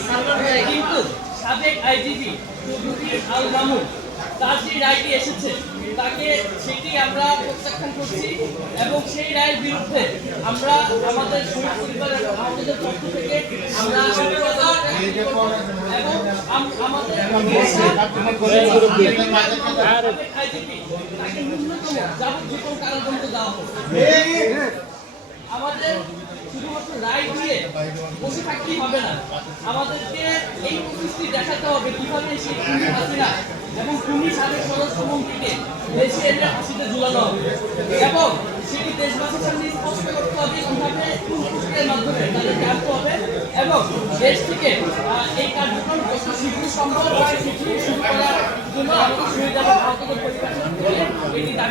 কিন্তু সাবেক আইজিপি চৌধুরী আল মামুন তার যে রায়টি এসেছে তাকে সেটি আমরা প্রত্যাখ্যান করছি এবং সেই রায়ের বিরুদ্ধে আমরা আমাদের শহীদ পরিবার এবং আমাদের পক্ষ থেকে আমরা এবং আমাদের আইজিপি তাকে ন্যূনতম যাবজ্জীবন কারাদণ্ড দেওয়া হোক। আমাদের শুধুমাত্র রায় দিয়ে বসে থাকতেই হবে না, আমাদেরকে এই প্রতিশ্রুতি দেখাতে হবে কিভাবে সেই খুনি হাসিনা এবং খুনি সাবেক স্বরাষ্ট্রমন্ত্রীকে দেশে এনে ফাঁসিতে ঝুলানো হবে এবং সেটি দেশবাসীর সামনে স্পষ্ট করতে হবে কিভাবে কোন প্রক্রিয়ার মাধ্যমে তাদেরকে আনতে হবে এবং দেশ থেকে এই কার্যক্রম যত শীঘ্র সম্ভব সেটি শুরু করার জন্য আমাদের শহীদ এবং আহতদের পরিবার এটি দাবি